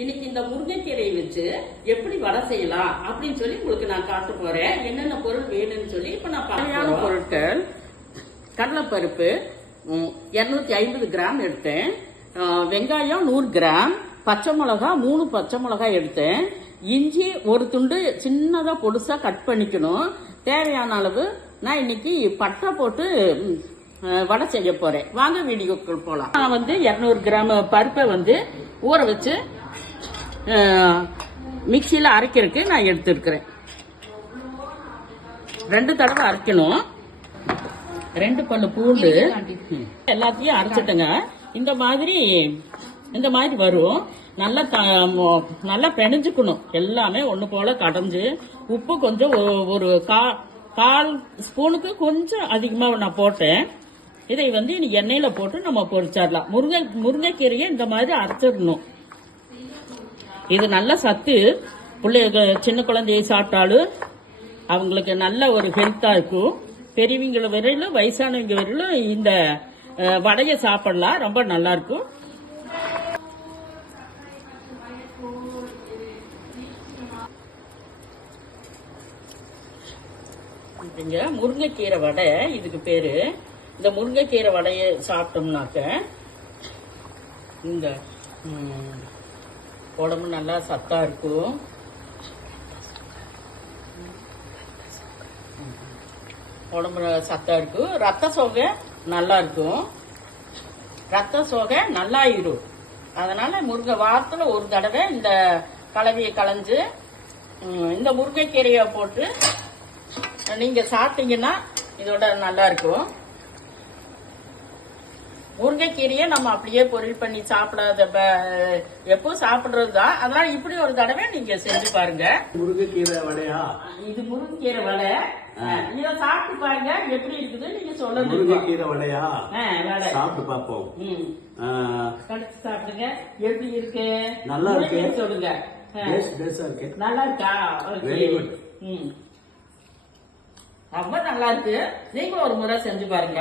இன்னைக்கு இந்த முருங்கைக்கீரையை வச்சு எப்படி வடை செய்யலாம் அப்படின்னு சொல்லி உங்களுக்கு நான் காட்ட போறேன். என்னென்ன பொருள் வேணும்னு சொல்லி இப்ப நான் பழையான பொருட்கள்: கடலைப்பருப்பு 250 கிராம் எடுத்தேன், வெங்காயம் 100 கிராம், பச்சை மிளகா 3 பச்சை மிளகாய் எடுத்தேன், இஞ்சி ஒரு துண்டு சின்னதா பொடுசா கட் பண்ணிக்கணும். தேவையான அளவு நான் இன்னைக்கு பட்டை போட்டு வடை செய்ய போறேன். வாங்க வீடியோக்குள் போலாம். நான் 200 கிராம் பருப்பை ஊற வச்சு மிக்சியில அரைக்கிறதுக்கு நான் எடுத்துருக்கிறேன். 2 தடவை அரைக்கணும். 2 பல்லு பூண்டு எல்லாத்தையும் அரைச்சிட்டுங்க. இந்த மாதிரி வரும். நல்லா பெனஞ்சுக்கணும். எல்லாமே ஒண்ணு போல கடைஞ்சு, உப்பு கொஞ்சம் ஒரு கால் ஸ்பூனுக்கு கொஞ்சம் அதிகமா நான் போட்டேன். இதை இன்னைக்கு எண்ணெயில போட்டு நம்ம பொரிச்சிடலாம். முருங்கைக்கீரையை இந்த மாதிரி அரைச்சிடணும். இது நல்ல சத்து. பிள்ளைங்க சின்ன குழந்தைய சாப்பிட்டாலும் அவங்களுக்கு நல்ல ஒரு ஹெல்த்தா இருக்கும். பெரியவங்க வரையிலும் வயசானவங்க வரையிலும் இந்த வடையை சாப்பிடலாம். ரொம்ப நல்லா இருக்கும். முருங்கைக்கீரை வடை இதுக்கு பேரு. இந்த முருங்கைக்கீரை வடையை சாப்பிட்டோம்னாக்க இந்த உடம்பு நல்லா சத்தா இருக்கும். உடம்புல சத்தா இருக்கும். ரத்த சோகை நல்லா இருக்கும். ரத்த சோகை நல்லாயிரும். அதனால வாரத்துல ஒரு தடவை இந்த கலவையை களைஞ்சு இந்த முருங்கைக்கீரையை போட்டு நீங்க சாப்பிட்டீங்கன்னா இதோட நல்லா இருக்கும். முருங்கைக்கீரையை நம்ம அப்படியே பொரியல் பண்ணி சாப்பிடாத எப்பவும் சாப்பிடுறதுதான். அதனால இப்படி ஒரு தடவை நீங்க செஞ்சு பாருங்க. முருங்கைக்கீரை வடையா? இது முருங்கைக்கீரை வடை. இத சாப்பிட்டு பாருங்க, எப்படி இருக்குது நீங்க சொல்லுங்க. முருங்கைக்கீரை வடையா? சாப்பிட்டு பாப்போம். கடிச்சு சாப்பிடுங்க. எப்படி இருக்கு? நல்லா இருக்கு. சொல்லுங்க. இருக்கு. நல்லா இருக்கா? Very good. ரொம்ப நல்லா இருக்கு. நீங்க ஒரு முறை செஞ்சு பாருங்க.